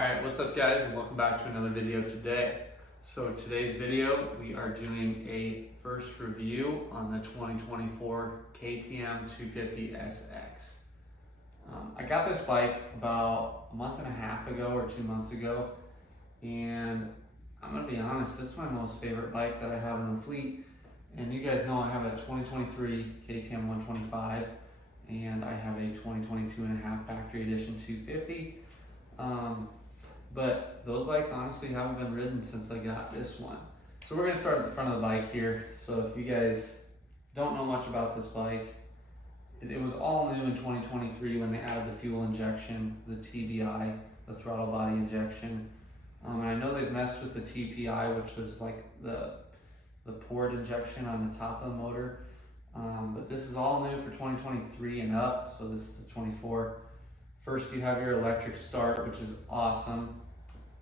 Alright, what's up guys, and welcome back to another video today. So today's video, we are doing a first review on the 2024 KTM 250SX. I got this bike about a month and a half ago or 2 months ago, and I'm going to be honest, it's my most favorite bike that I have in the fleet. And you guys know I have a 2023 KTM 125, and I have a 2022 and a half factory edition 250. But those bikes honestly haven't been ridden since I got this one. So we're going to start at the front of the bike here. So if you guys don't know much about this bike, it was all new in 2023 when they added the fuel injection, the TBI, the throttle body injection. And I know they've messed with the TPI, which was like the port injection on the top of the motor. But this is all new for 2023 and up, so this is the 24. First, you have your electric start, which is awesome.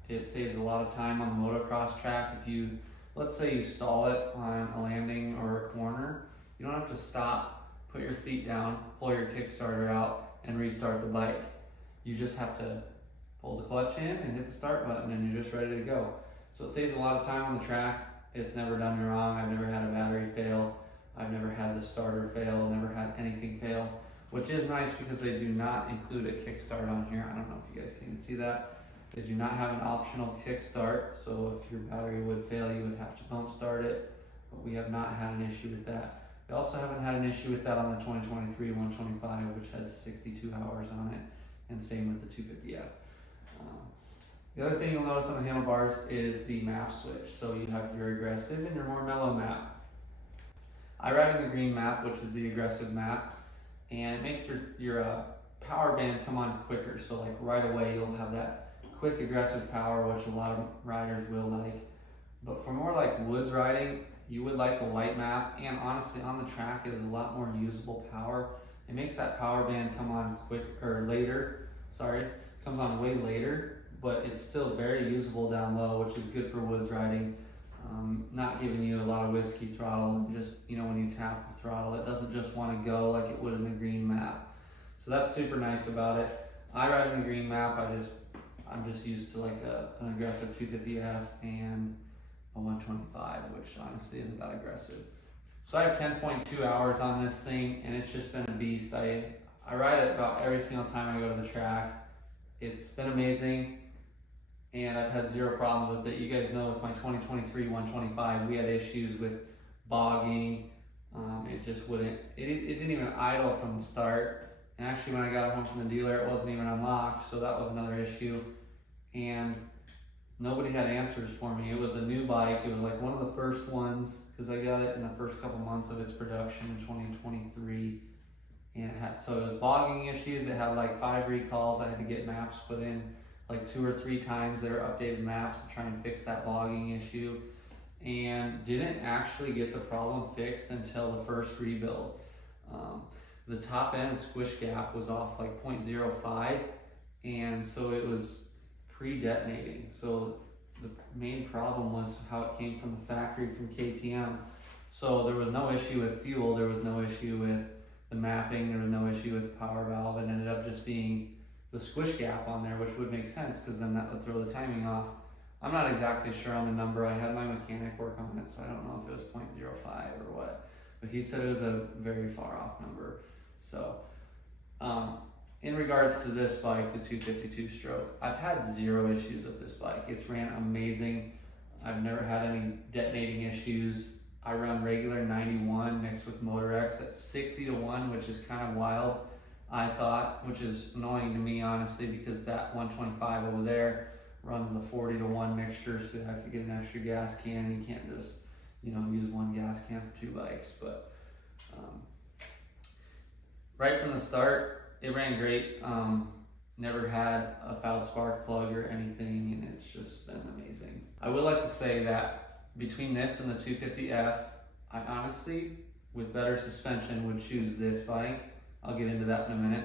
It saves a lot of time on the motocross track. If you, let's say you stall it on a landing or a corner, you don't have to stop, put your feet down, pull your Kickstarter out, and restart the bike. You just have to pull the clutch in and hit the start button, and you're just ready to go. So it saves a lot of time on the track. It's never done me wrong. I've never had a battery fail. I've never had the starter fail, never had anything fail, which is nice because they do not include a kickstart on here. I don't know if you guys can even see that. They do not have an optional kickstart, so if your battery would fail, you would have to pump start it, but we have not had an issue with that. We also haven't had an issue with that on the 2023 125, which has 62 hours on it, and same with the 250F. The other thing you'll notice on the handlebars is the map switch. So you have your aggressive and your more mellow map. I ride in the green map, which is the aggressive map, and it makes your power band come on quicker. So like right away you'll have that quick aggressive power, which a lot of riders will like. But for more like woods riding, you would like the light map, and honestly on the track it is a lot more usable power. It makes that power band come on comes on way later, but it's still very usable down low, which is good for woods riding. Not giving you a lot of whiskey throttle, and just, you know, when you tap the throttle, it doesn't just want to go like it would in the green map. So that's super nice about it. I ride in the green map. I'm just used to like an aggressive 250F and a 125, which honestly isn't that aggressive. So I have 10.2 hours on this thing, and it's just been a beast. I ride it about every single time I go to the track. It's been amazing, and I've had zero problems with it. You guys know with my 2023 125, we had issues with bogging. It just wouldn't, it didn't even idle from the start. And actually when I got it home from the dealer, it wasn't even unlocked, so that was another issue. And nobody had answers for me. It was a new bike. It was like one of the first ones, because I got it in the first couple months of its production in 2023. And so it was bogging issues. It had like 5 recalls. I had to get maps put in like 2 or 3 times. There were updated maps to try and fix that bogging issue, and didn't actually get the problem fixed until the first rebuild. The top end squish gap was off like 0.05, and so it was pre-detonating. So the main problem was how it came from the factory from KTM. So there was no issue with fuel, there was no issue with the mapping, there was no issue with the power valve. It ended up just being the squish gap on there, which would make sense because then that would throw the timing off. I'm not exactly sure on the number. I had my mechanic work on it, so I don't know if it was 0.05 or what, but he said it was a very far off number. So in regards to this bike, the 252 stroke, I've had zero issues with this bike. It's ran amazing. I've never had any detonating issues. I run regular 91 mixed with Motor X at 60-1, which is kind of wild, I thought, which is annoying to me honestly, because that 125 over there runs the 40-1 mixture, so you have to get an extra gas can. You can't just, you know, use one gas can for 2 bikes. But right from the start, it ran great. Never had a fouled spark plug or anything, and it's just been amazing. I would like to say that between this and the 250F, I honestly, with better suspension, would choose this bike. I'll get into that in a minute.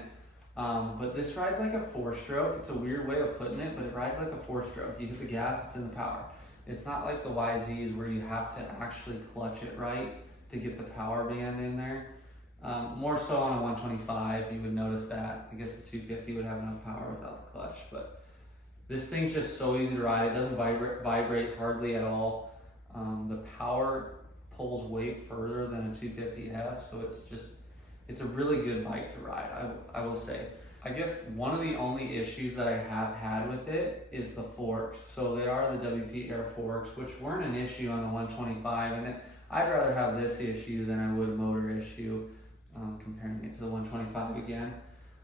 But this rides like a 4-stroke. It's a weird way of putting it, but it rides like a 4-stroke. You hit the gas, it's in the power. It's not like the YZs where you have to actually clutch it right to get the power band in there. More so on a 125, you would notice that. I guess the 250 would have enough power without the clutch, but This thing's just so easy to ride. It doesn't vibrate hardly at all. The power pulls way further than a 250F, so it's a really good bike to ride, I will say. I guess one of the only issues that I have had with it is the forks. So they are the WP Air forks, which weren't an issue on the 125, and I'd rather have this issue than I would a motor issue, comparing it to the 125 again.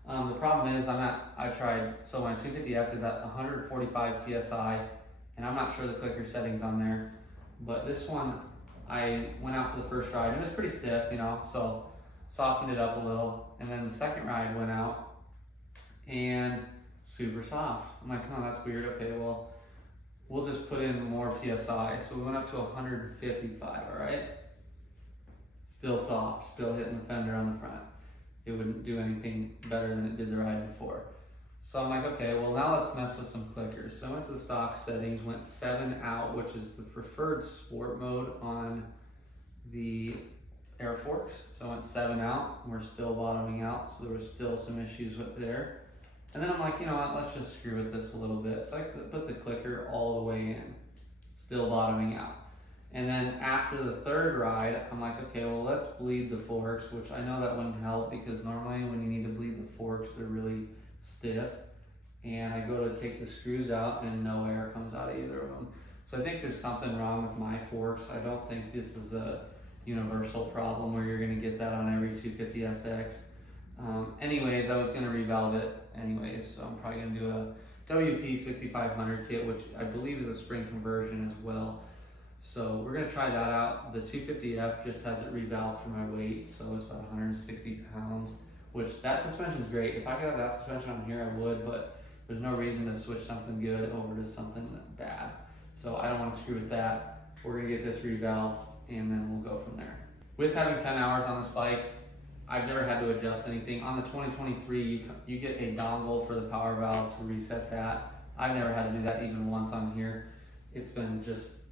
The problem is so my 250F is at 145 PSI, and I'm not sure the clicker settings on there, but this one, I went out for the first ride, and it was pretty stiff, so softened it up a little, and then the second ride went out, and super soft. I'm like, oh, that's weird. Okay, well, we'll just put in more PSI. So we went up to 155, all right? Still soft, still hitting the fender on the front. It wouldn't do anything better than it did the ride before. So I'm like, okay, well, now let's mess with some clickers. So I went to the stock settings, went 7 out, which is the preferred sport mode on the Air Forks. So I went 7 out, we're still bottoming out, so there was still some issues with there. And then I'm like, you know what, let's just screw with this a little bit. So I put the clicker all the way in, still bottoming out. And then after the third ride, I'm like, okay, well, let's bleed the forks, which I know that wouldn't help because normally when you need to bleed the forks, they're really stiff. And I go to take the screws out and no air comes out of either of them. So I think there's something wrong with my forks. I don't think this is a universal problem where you're gonna get that on every 250SX. Anyways, I was gonna revalve it anyways, so I'm probably gonna do a WP 6500 kit, which I believe is a spring conversion as well. So we're gonna try that out. The 250F just has it revalved for my weight, so it's about 160 pounds, which that suspension's great. If I could have that suspension on here, I would, but there's no reason to switch something good over to something bad. So I don't wanna screw with that. We're gonna get this revalved and then we'll go from there. With having 10 hours on this bike, I've never had to adjust anything. On the 2023, you get a dongle for the power valve to reset that. I've never had to do that even once on here. It's been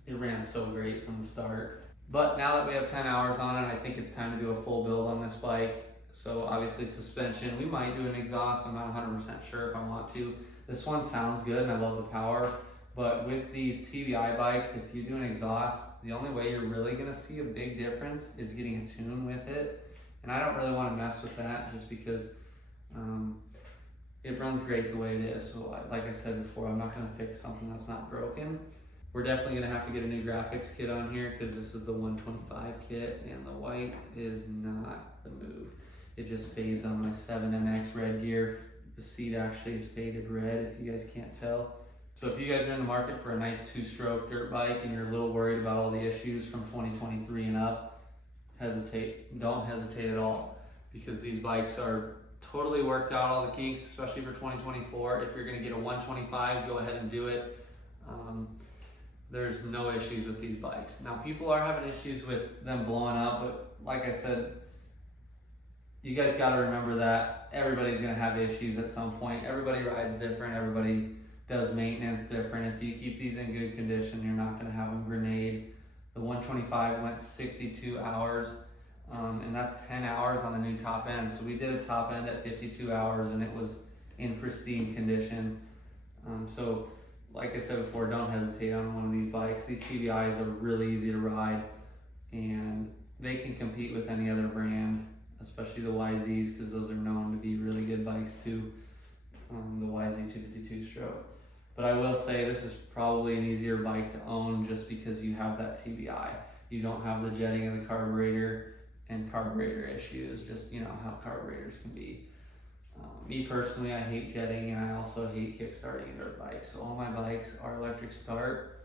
it ran so great from the start. But now that we have 10 hours on it, I think it's time to do a full build on this bike. So obviously suspension, we might do an exhaust. I'm not 100% sure if I want to. This one sounds good and I love the power. But with these TBI bikes, if you do an exhaust, the only way you're really gonna see a big difference is getting a tune with it. And I don't really want to mess with that just because it runs great the way it is. So like I said before, I'm not going to fix something that's not broken. We're definitely going to have to get a new graphics kit on here because this is the 125 kit and the white is not the move. It just fades on my 7MX red gear. The seat actually is faded red if you guys can't tell. So if you guys are in the market for a nice 2-stroke dirt bike and you're a little worried about all the issues from 2023 and up, don't hesitate at all, because these bikes are totally worked out, all the kinks, especially for 2024. If you're gonna get a 125, go ahead and do it. There's no issues with these bikes. Now people are having issues with them blowing up, but like I said, you guys gotta remember that everybody's gonna have issues at some point. Everybody rides different, everybody does maintenance different. If you keep these in good condition, you're not gonna have them grenade. The 125 went 62 hours, and that's 10 hours on the new top end. So we did a top end at 52 hours and it was in pristine condition. So like I said before, don't hesitate on one of these bikes. These TBIs are really easy to ride and they can compete with any other brand, especially the YZs, because those are known to be really good bikes too. The YZ 252 stroke. But I will say this is probably an easier bike to own just because you have that TBI. You don't have the jetting of the carburetor and carburetor issues, just how carburetors can be. Me personally, I hate jetting and I also hate kickstarting a dirt bike. So all my bikes are electric start.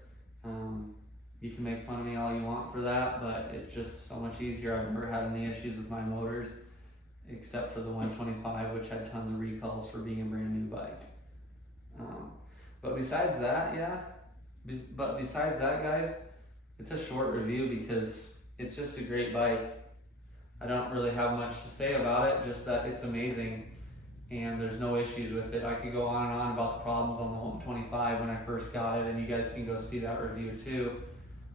You can make fun of me all you want for that, but it's just so much easier. I've never had any issues with my motors except for the 125, which had tons of recalls for being a brand new bike. But besides that, guys, it's a short review because it's just a great bike. I don't really have much to say about it, just that it's amazing and there's no issues with it. I could go on and on about the problems on the 125 when I first got it, and you guys can go see that review too.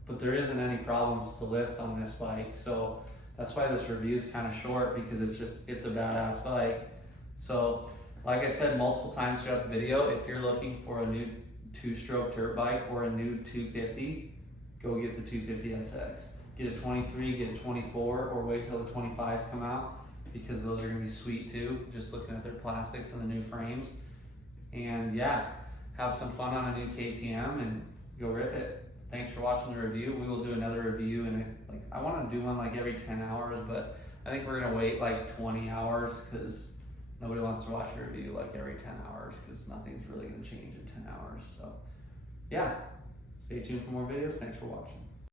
But there isn't any problems to list on this bike, so that's why this review is kind of short, because it's a badass bike. So Like I said multiple times throughout the video, if you're looking for a new 2-stroke dirt bike or a new 250, go get the 250 SX. Get a 23, get a 24, or wait till the 25s come out, because those are gonna be sweet too, just looking at their plastics and the new frames. And yeah, have some fun on a new KTM and go rip it. Thanks for watching the review. We will do another review, and I want to do one like every 10 hours, but I think we're gonna wait like 20 hours because nobody wants to watch a review like every 10 hours because nothing's really gonna change in 10 hours. So yeah, stay tuned for more videos. Thanks for watching.